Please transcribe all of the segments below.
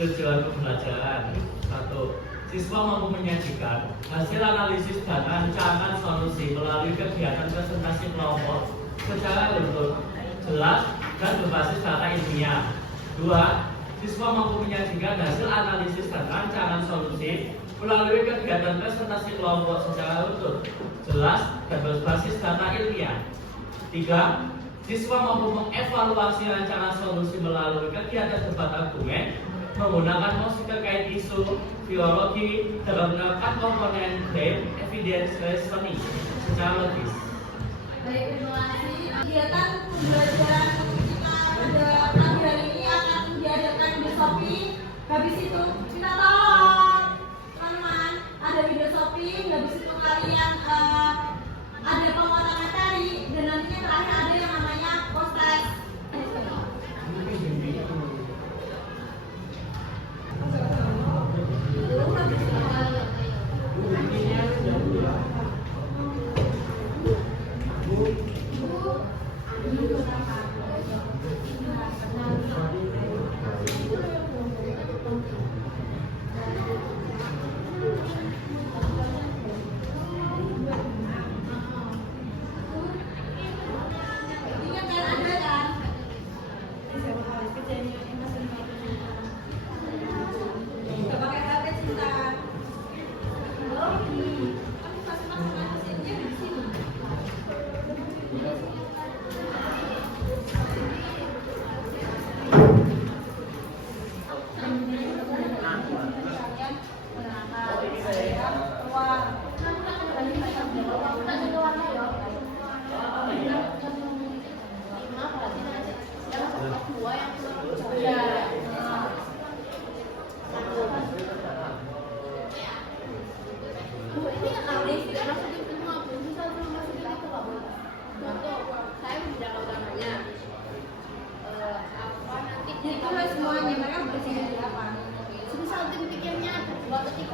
Tujuan pembelajaran. 1. Siswa mampu menyajikan hasil analisis dan rancangan solusi melalui kegiatan presentasi kelompok secara utuh, jelas, dan berbasis data ilmiah. 2. Siswa mampu menyajikan hasil analisis dan rancangan solusi melalui kegiatan presentasi kelompok secara utuh, jelas, dan berbasis data ilmiah. 3. Siswa mampu mengevaluasi rancangan solusi melalui kegiatan debat argumen menggunakan mosi terkait isu biologi dalam menerapkan komponen claim evidence reasoning secara logis. Baik, terima kasih. Kegiatan pembelajaran kita pada pagi hari ini akan diadakan di shopping. Habis itu kita tolong teman-teman ada video shopping. Habis itu kalian ada penguatan materi dan nantinya terakhir ada yang namanya post-test. Semuanya mereka bersih berapa? Semisal tim pikirnya ada 2 atau 3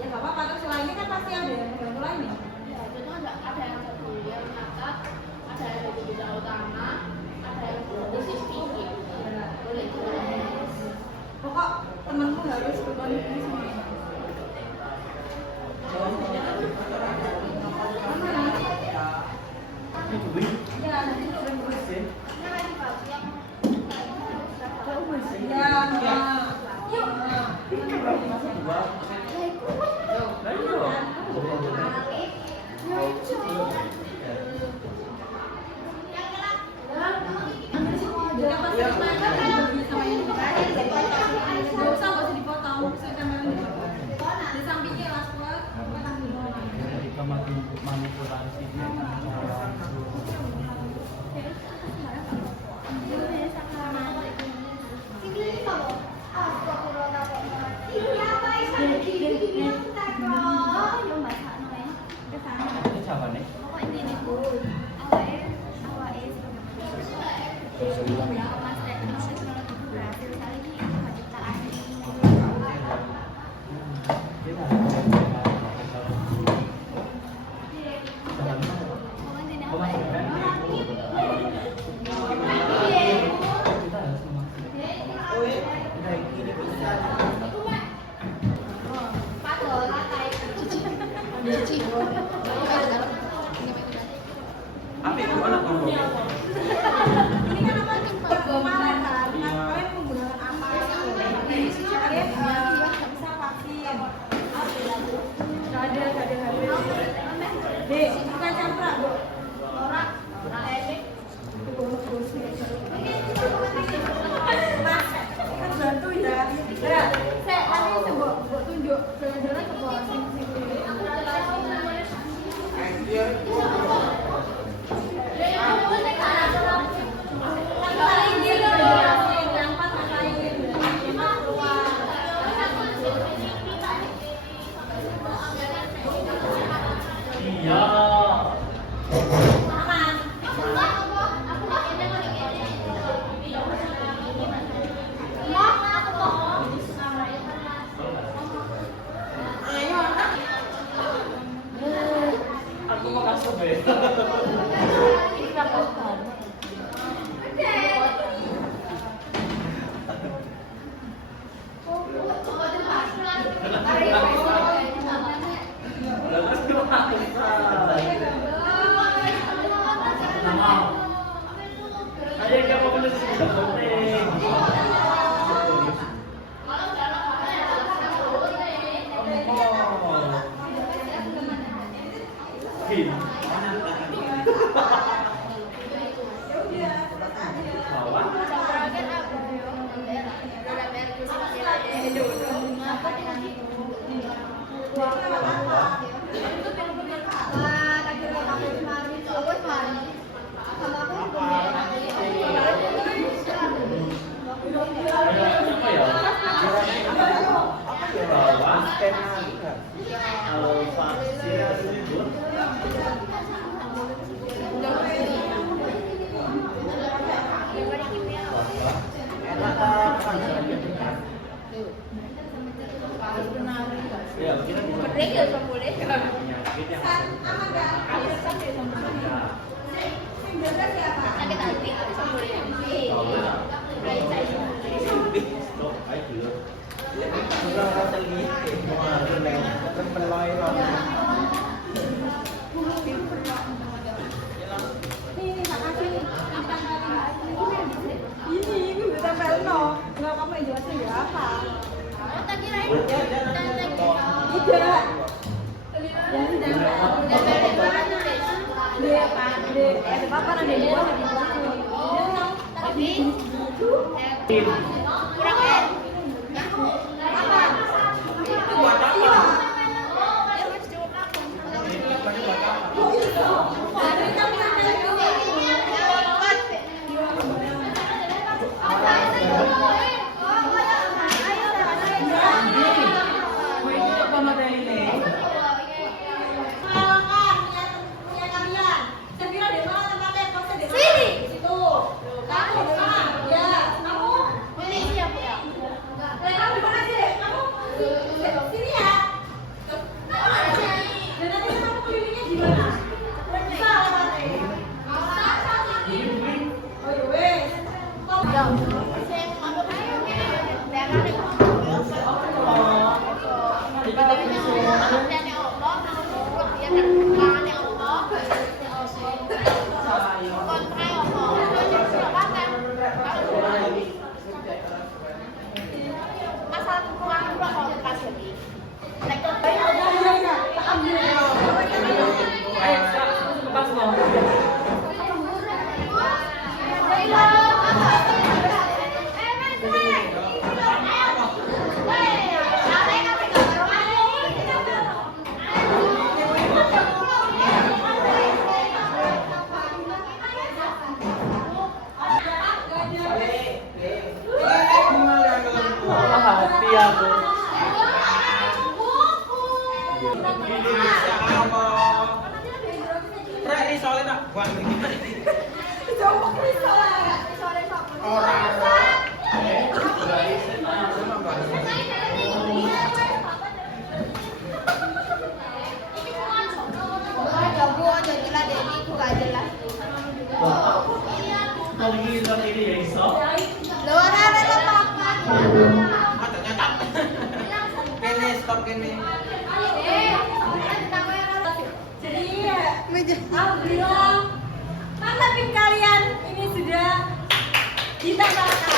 ya nggak apa-apa, terus selain ini kan pasti ada yang membantu lainnya. Ya, itu ada yang satu yang mencatat, ada yang jadi bidang utama, ada yang jadi siswi. Boleh jelas. Pokok temanku harus berkontribusi semuanya. Ya, nanti berkontribusi. Ayo kamu menulis penting. Alhamdulillah, mantap kalian ini sudah ditambahkan.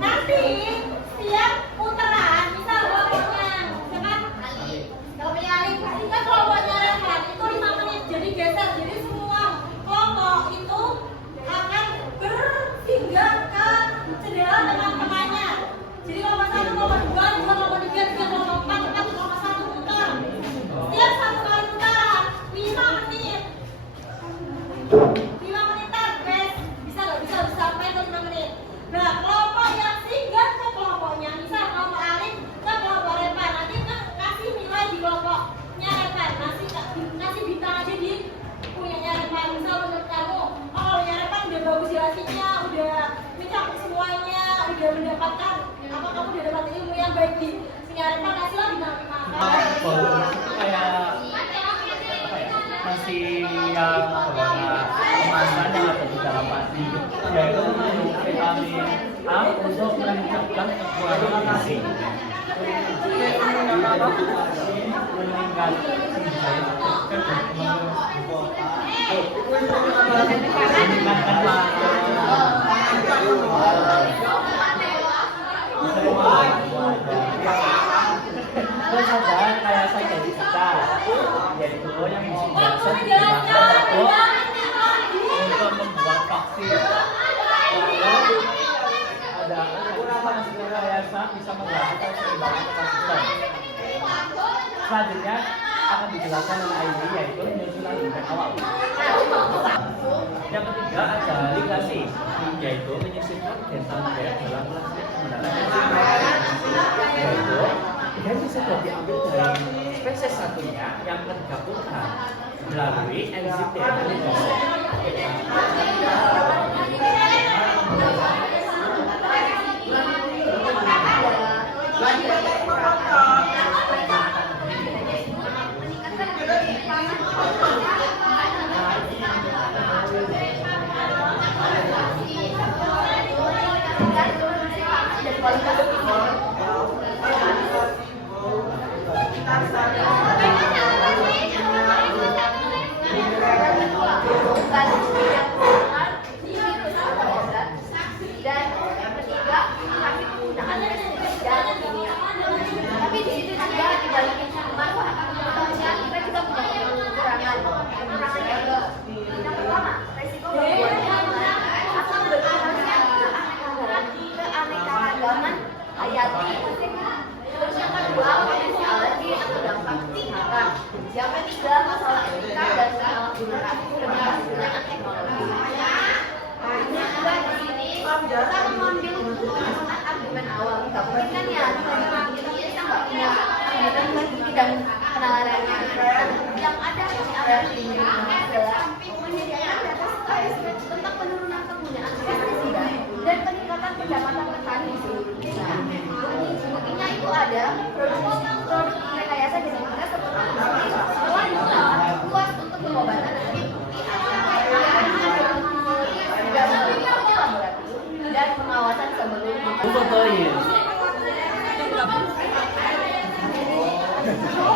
Nanti setiap putaran, misal pokoknya semuanya udah mendapatkan apa kamu udah dapat ilmu yang baik di sini Arfa kasihlah bintang 5. Kayak masih yang kemasan yang ada di dalam padi yaitu mengandung vitamin A untuk meningkatkan kekuatan gizi meningkatkan terus ada kayak saya jadi kita yaitu yang biasa digunakan untuk membuat vaksin ada rekayasa bisa membantu keseimbangan ekosistem. Selanjutnya akan dijelaskan oleh Aini yaitu penyusunan bibit awal. Yang ketiga ada ligasi yaitu menyisipkan dental dalam plastik menggunakan yaitu gaji sudah diambil dari spesies satunya yang tergabungkan melalui enzim DNA. Tapi di situ juga dibalik manfaat kita juga punya kekurangan. Yang pertama, resiko gangguan keamanan atau berpengaruhnya keanekaragaman hayati. Terus yang kedua, potensi alergi atau dampak kesehatan. Yang ketiga, masalah etika dan penyalahgunaan teknologi. Ini juga di sini kita mengambil penggunaan argumen awal. Nggak mungkin kan ya, kita nggak punya argumen bagi dan penalarannya. Yang ada di adalah menyediakan data statistik tentang penurunan penggunaan pestisida dan peningkatan pendapatan petani di seluruh desa. Buktinya itu ada produk rekayasa genetika seperti telah digunakan luas untuk pengobatan dan pengawasan sebelum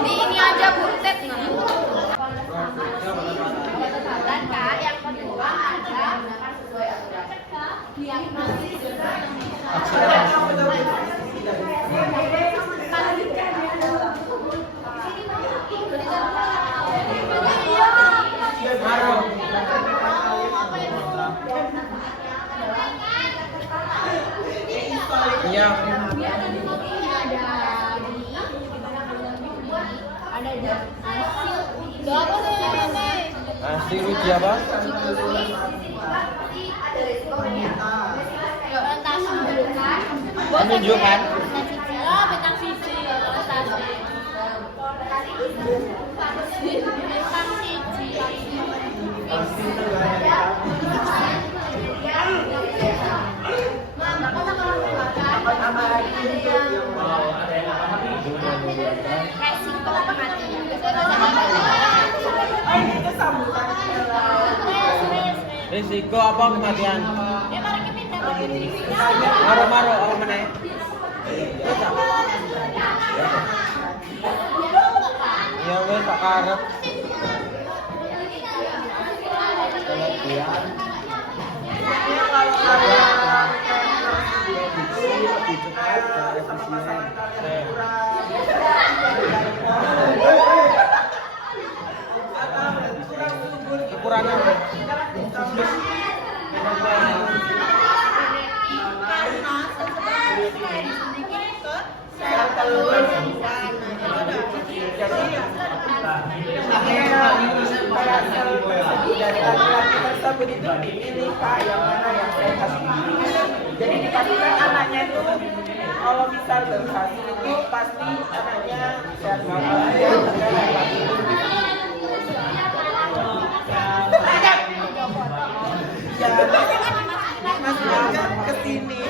ini aja butet nih. Dan yang kedua ada sesuai aturan. Diagnosis Iya. Hasil uji apa? Menunjukkan. Risiko apa kematian? Maro-maro apa meneh? Ya wes tak karep. Kelebihan. Kalau ada prediksi lebih cepat dan efisien. Kekurangan dari laki-laki tersebut itu dipilih Kak yang mana yang sehat. Jadi dipastikan anaknya itu kalau misal berhasil itu pasti anaknya sehat ya masih agak kesini.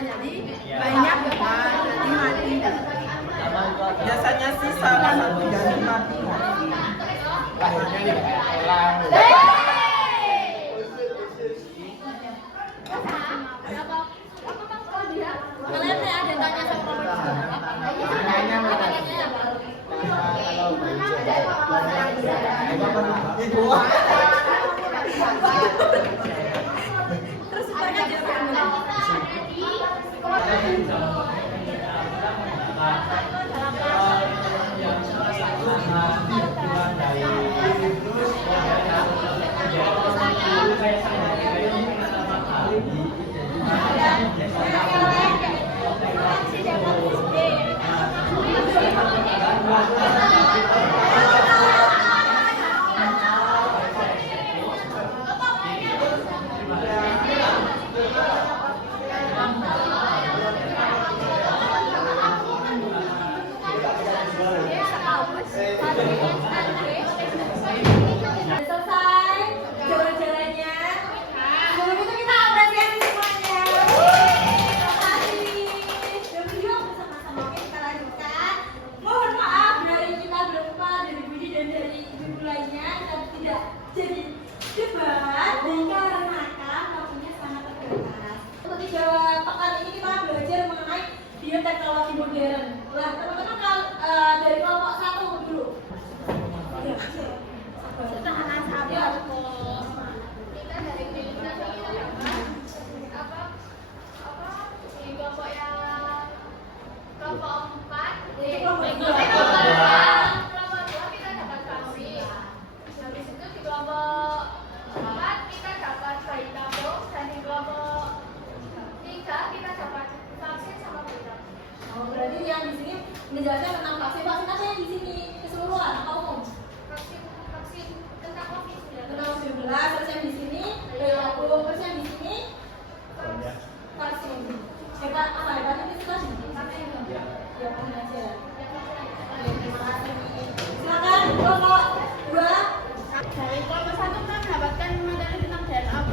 jadi banyak jadi mati. Biasanya sih salah satu dari mati. Kalian ada yang tanya sama terus mereka yang salah satu tujuan dari virus selesai jalan-jalannya. Sebelum itu kita apresiasi semuanya. Terima kasih. Dan video bersama-sama kita lanjutkan. Mohon maaf dari kita berempat, dari Budi dan dari ibu lainnya dan tidak jadi debat dikarenakan waktunya sangat terbatas. Untuk 3 pekan ini kita belajar mengenai bioteknologi modern. Lah, teman-teman dari kelompok 1 dulu. Ya, Tahanan sabar. ya. Kita dari Indonesia ini dapat di kelompok yang kelompok 4 Kelompok dua. kelompok 2 kita dapat vaksin. Habis itu di kelompok 4 kita dapat bayi tabung dan di kelompok 3 kita dapat vaksin sama bayi tabung. Oh, berarti yang di sini menjelaskan tentang vaksin. Vaksin apa yang di sini keseluruhan atau umum? Vaksin tentang COVID-19. Tentang 19, terus yang di sini bayi tabung, terus yang di sini vaksin. Hebat apa hebatnya itu tadi? Ya, vaksin aja. Oke, terima kasih. Silakan kelompok 2. Dari kelompok 1 kita mendapatkan materi tentang DNA Bu.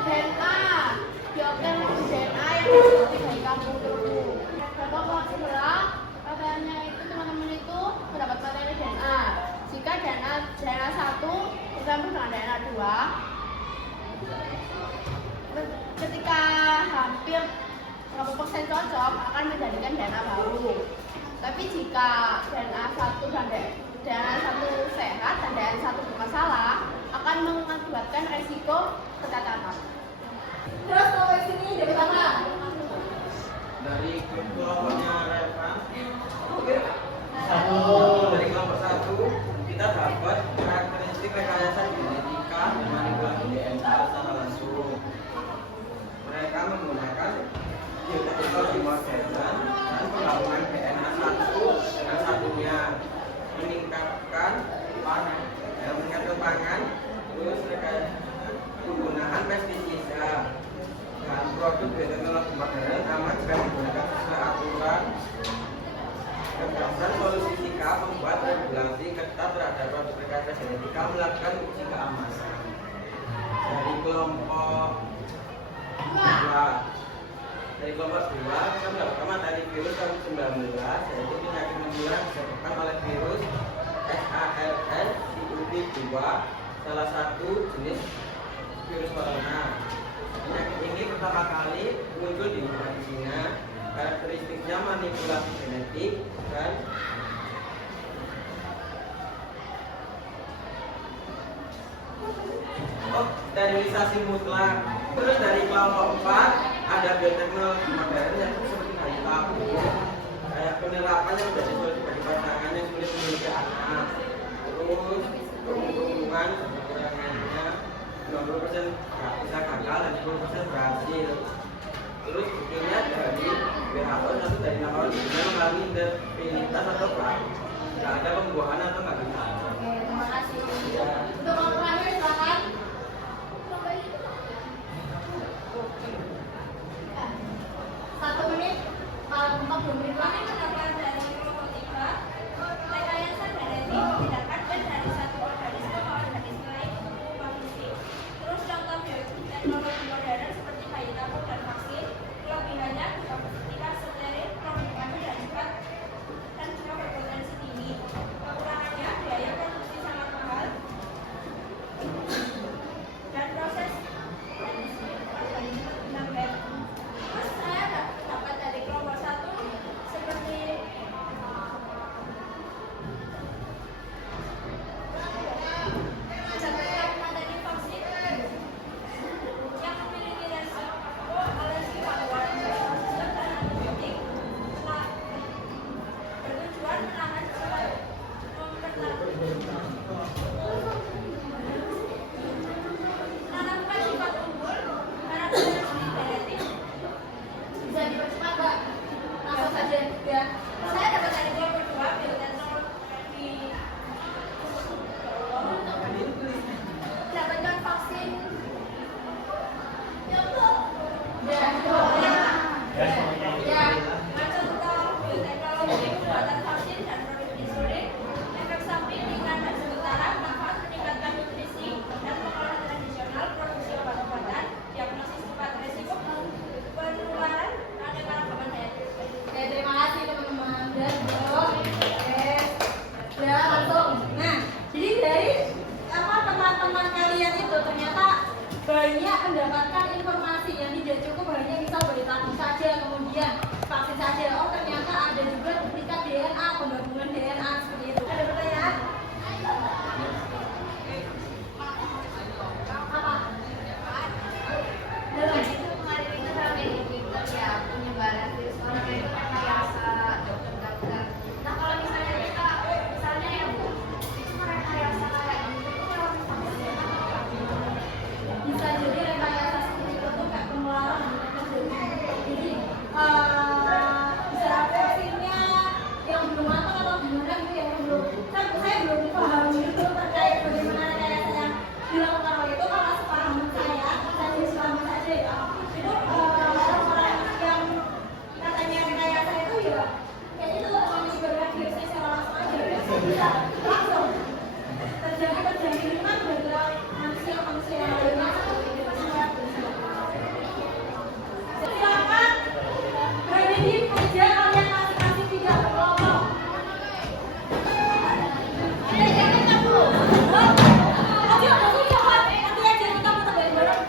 DNA, bioteknologi DNA yang diikuti dari kampung dulu. Dan kelompok sebelah katanya itu teman-teman itu mendapat materi DNA. Jika DNA 1 bercampur dengan DNA 2, ketika hampir berapa persen cocok akan menjadikan DNA baru. Tapi jika DNA 1 dan DNA 1 sehat dan DNA 1 bermasalah, akan mengakibatkan resiko kecacatan. Terus kalau di sini dari mana? Dari kelompoknya Reva, Satu. dari kelompok 1 kita dapat karakteristik rekayasa genetika dan manipulasi DNA secara langsung. Mereka menggunakan bioteknologi modern dan penggabungan DNA satu dengan satunya, meningkatkan pangan, terus penggunaan pestisida dan produk bioteknologi modern aman jika digunakan sesuai aturan. Gagasan solusi SIKA membuat regulasi ketat terhadap produk rekayasa genetika melakukan uji keamanan. Dari kelompok 2 kita mendapatkan materi virus COVID-19, yaitu penyakit menular disebabkan oleh virus SARS-CoV-2, salah satu jenis virus corona. Penyakit ini pertama kali muncul di Wuhan, China. Karakteristiknya manipulasi genetik dan sterilisasi mutlak. Terus dari kelompok 4 ada bioteknologi modern yang seperti bayi tabung, kayak penerapan yang menjadi solusi bagi pasangan yang sulit memiliki anak. Terus hubungan kekurangannya 90% bisa gagal dan 10% berhasil. Terus buktinya dari WHO satu dari 6 orang bisa mengalami infertilitas atau tidak ada pembuahan atau nggak bisa. Oke, terima kasih. Ya. Untuk orang terakhir silakan. 1 menit, 40 menit lagi pendapat dari kelompok 3. Rekayasa genetik didapatkan dari satu organisme ke organisme lain untuk reproduksi. Terus contoh bioteknologi modern ya. Saya dapat dari gol berdua bioteknologi dapatkan vaksin ya, mencontoh bioteknologi pembuatan vaksin dan produk insulin, efek samping ringan dan sementara, manfaat meningkatkan nutrisi dan pengolahan tradisional, produksi obat-obatan, diagnosis cepat resiko penularan, ada keragaman daya. Oke, terima kasih teman-teman. Dan ya langsung. Nah, jadi dari teman-teman kalian itu ternyata banyak mendapatkan informasi yang tidak cukup hanya bisa beritahu saja kemudian vaksin saja. Oh ternyata ada juga duplikat DNA, penggabungan DNA seperti itu. Ada pertanyaan? Apa? Dalam itu kemarin itu ramai di Twitter ya, penyebaran virus corona itu rekayasa dokter-dokter. Nah kalau misalnya kita, misalnya ya Bu, itu rekayasa kayak gitu, itu lewat vaksin atau gimana? bisa jadi rekayasa seperti itu tuh kayak penularan terjadi. Jadi bisa vaksinnya yang belum matang atau gimana gitu ya, yang belum. Saya belum paham gitu terkait bagaimana rekayasa yang dilakukan oleh itu. Kalau sepaham saya sepaham saja ya. Itu orang-orang yang katanya rekayasa itu ya kayaknya itu kalau menyebarkan virusnya secara langsung aja ya. Bisa langsung terjadi kan gara-gara manusia lainnya seperti itu. Silakan berdiri kerja kalian masing-masing 3 kelompok. Jangan kamu. Nanti ada siapa? Nanti aja kita foto bareng-bareng.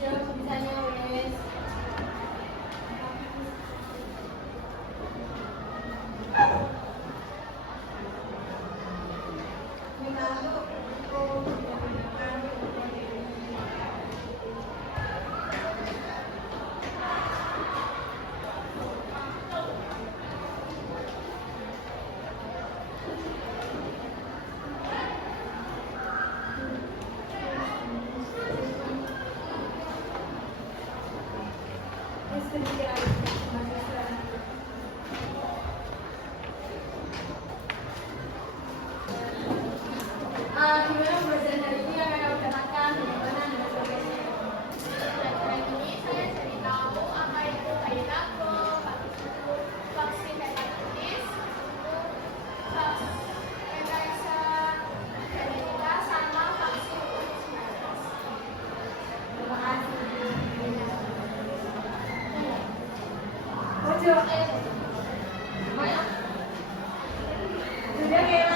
Jawab sebisanya wes. Minta untuk gimana pembelajaran hari ini yang kalian dapatkan, bagaimana dan sebagainya. Hari ini saya jadi tahu apa itu bayi tabung, vaksin hepatitis, rekayasa genetika sama vaksin COVID-19. Terima kasih. Ojo. Sudah kayak